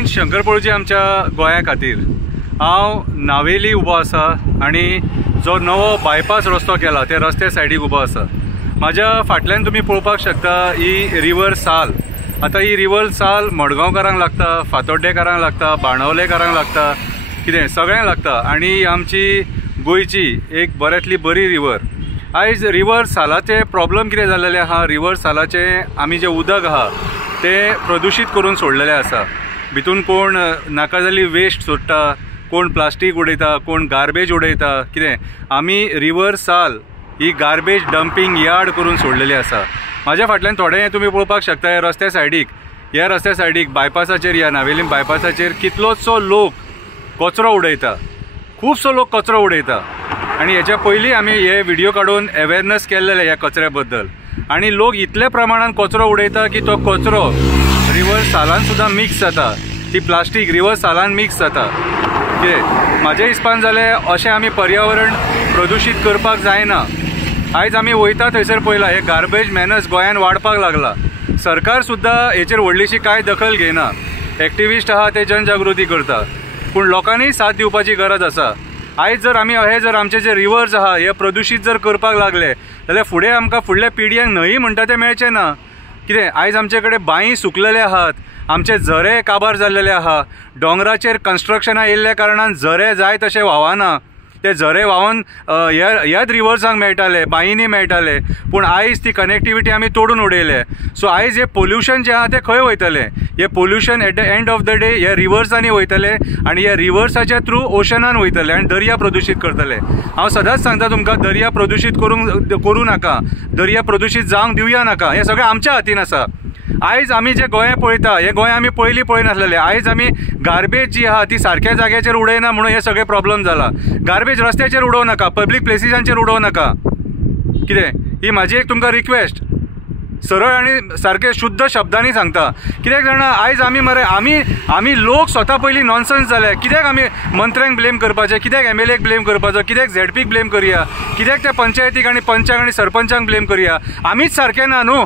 Development शंकरपळजी आमच्या गोंया खातीर हांव नावेली उबो आसा आणि जो नवो बायपास रस्तो केला ते रस्ते सायडीक उबो आसा। म्हाज्या फाटल्यान तुमी पळोवपाक शकता ही रिवर साल। आता ही रिवर साल मडगांवकारांक लागता, फातोड्डेकारांक लागता, बाणावलेकारांक लागता, कितें सगळ्यांक लागता आणि आमची गोंयची एक बऱ्यांतली बरी रिवर। आयज रिवर सालाचे प्रॉब्लम कितें जाल्लेले आहा, रिवर सालाचे आमी जे उदक आहा ते प्रदूषित करून सोडलेले आसा। भितून कोण नाका जाल्ली वेस्ट सोडटा, कोण प्लास्टीक उडयता, कोण गार्बेज उडयता, कितें आमी रिवर साल ही गार्बेज डंपिंग यार्ड करून सोडलेली आसा। म्हाज्या फाटल्यान थोडे तुमी पळोवपाक शकता ह्या रस्त्या सायडीक बायपासाचेर या नावेलीम बायपासाचेर कितलोसो लोक कचरो उडयता, खूबसो लोक कचरो उडयता। आणि हेच्या पयलीं आमी हे व्हिडिओ काडून अवेरनेस केल्लेले ह्या कचऱ्या बद्दल आणि लोक इतले प्रमाणात कचरो उडयता की तो कचरो रिवर सालान सुद्दां मिक्स जाता, ती प्लास्टीक रिवर सालान मिक्स जाता। कितें म्हाज्या हिसपान जालें अशें आमी पर्यावरण प्रदूषित करपाक जायना। आयज आमी वयता थंयसर पळयला हे गार्बेज मॅनस गोंयान वाडपाक लागला। सरकार सुद्दां हेचेर व्हडलीशी कांय दखल घेना, एक्टिविस्ट आहा ते जनजागृती करता, पूण लोकांनी साथ दिवपाची गरज आसा। आयज जर आमी आमचे जे रिवर्स आहा हे प्रदूषित जर करपाक लागले जाल्यार फुडें आमकां फुडल्या पिढयांक न्हंय म्हणटा ते मेळचे ना। कितें आयज आमचे कडेन बांय सुकलेले आहात, आमचे झरे काबार जाल्लेले आहा, डोंगराचेर कन्स्ट्रक्शनां येयल्ल्या कारणान झरे जाय तशे व्हावना, ते झरे व्हांवन ह्याच रिवर्सांक मेळटाले, बांयनी मेळटाले, पूण आयज ती कनेक्टिविटी आमी तोडून उडयले। सो आयज हे पोल्युशन जे आहा ते खंय वयतले, हे pollution at the end of the day ह्या रिवर्सांनी वयतले आणि ह्या रिवर्साच्या थ्रू ओशनान वयतले आणि दर्या प्रदूषित करतले। हांव सदांच सांगता तुमकां दर्या प्रदूषित करूं नाका, दर्या प्रदूषित जावंक दिवया नाका, हे सगळें आमच्या हातीन आसा। आयज आमी जे गोंय पळयता हे गोंय आमी पयलीं पळयनासलेले, आयज आमी गार्बेज जी आहा ती सारक्या जाग्याचेर उडयना म्हणून हे सगळे प्रॉब्लेम जाला। गार्बेज रस्त्याचेर उडोवं नाका, पब्लीक प्लेसिसांचेर उडोवं नाका। कितें ही म्हाजी एक तुमकां रिक्वेस्ट सरळ आणि सारखे शुद्ध शब्दांनी सांगता। कित्याक जाणा आयज आमी मरे आमी लोक स्वता पयलीं नॉनसेन्स जाले। कित्याक आमी मंत्र्यांक ब्लेम करपाचे, कित्याक MLAक ब्लेम करपाचो, कित्याक ZPक ब्लेम करया, कित्याक त्या पंचायतीक आनी पंचाक आनी सरपंचांक ब्लेम करया, आमीच सारखे ना न्हू।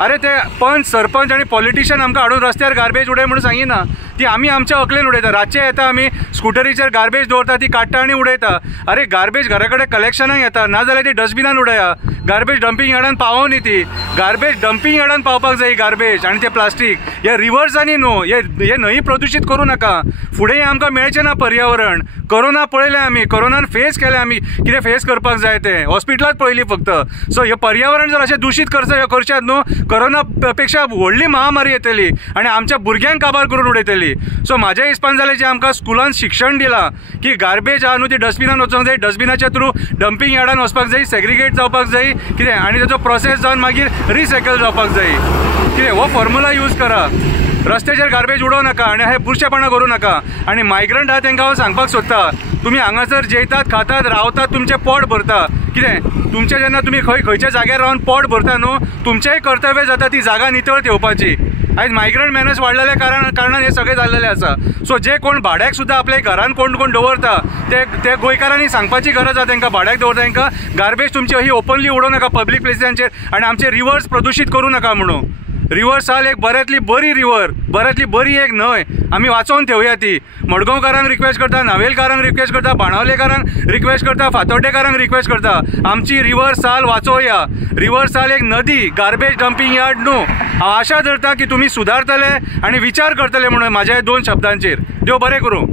अरे ते पंच सरपंच आणि पॉलिटिशियन आमकां हाडून रस्त्यार गार्बेज उडय म्हणून सांगिना, ती आमी आमच्या अकलेन उडयता। रातचे येता आमी स्कुटरीचेर गार्बेज दवरता, ती काडटा आनी उडयता। अरे गार्बेज घरा कडेन कलेक्शनाक येता, नाजाल्यार ती डस्टबिनान उडया, गार्बेज डंपिंग यार्डान पावो न्ही ती। गार्बेज डंपिंग यार्डान पावपाक जाय गार्बेज आणि ते प्लास्टीक हे रिवर्सांनी न्हू, हे न्हंय प्रदूषित करूं नाका। फुडें आमकां मेळचें ना पर्यावरण। कोरोना पळयलें आमी, कोरोनान फेस केलें आमी, कितें फेस करपाक जाय तें हॉस्पिटलांत पळयली फक्त। सो हे पर्यावरण जर अशें दूषित करचें न्हू, कोरोना पेक्षा व्हडली महामारी येतली आणि आमच्या भुरग्यांक काबार करून उडयतली। सो म्हाज्या हिसपान जालें जे आमकां स्कुलान शिक्षण दिलां की गार्बेज आहा न्हू ती डस्टबिनान वचोंक जाय, डस्टबिनाच्या थ्रू डंपिंग यार्डान वचपाक जाय, सेग्रिगेट जावपाक जाय, कितें आनी ताचो प्रोसेस जावन मागीर रिसायकल जावपाक जाय। कितें हो फॉर्म्युला यूज करा, रस्त्याचेर गार्बेज उडोवं नाका आणि हे बुरशेपणा करूं नाका। आणि मायग्रंट आहा तांकां हांव सांगपाक सोदता, तुमी हांगासर जेयतात, खातात, रावतात, तुमचें पोट भरता। कितें तुमचें जेन्ना तुमी खंयच्या जाग्यार रावन पोट भरता न्हू, तुमचेंय कर्तव्य जाता ती जागा नितळ ठेवपाची। आयज मायग्रंट मॅनस वाडलेल्या कारणान हे सगळें जाल्लेलें आसा। सो जे कोण भाड्याक सुद्दां आपल्या घरान कोण दवरता ते गोंयकारांनी सांगपाची गरज आसा तांकां, भाड्याक दवरता तांकां गार्बेज तुमची ही ओपनली उडोवं नाका पब्लीक प्लेसिसांचेर आणि आमचे रिवर्स प्रदूषित करूं नाका म्हणून। रिवर साल एक बऱ्यांतली बरी रिवर, बऱ्यांतली बरी एक न्हंय, आमी वाचोवन ठेवया ती। मडगांवकारांक रिक्वेस्ट करता, नावेलकारांक रिक्वेस्ट करता, बाणावलेकारांक रिक्वेस्ट करता, फातोड्डेकारांक रिक्वेस्ट करता, आमची रिवर साल वाचोवया। रिवर साल एक नदी, गार्बेज डंपिंग यार्ड न्हू। हांव आशा धरता की तुमी सुदारतले आणि विचार करतले म्हणून म्हाज्या 2 शब्दांचेर। देव बरें करूं।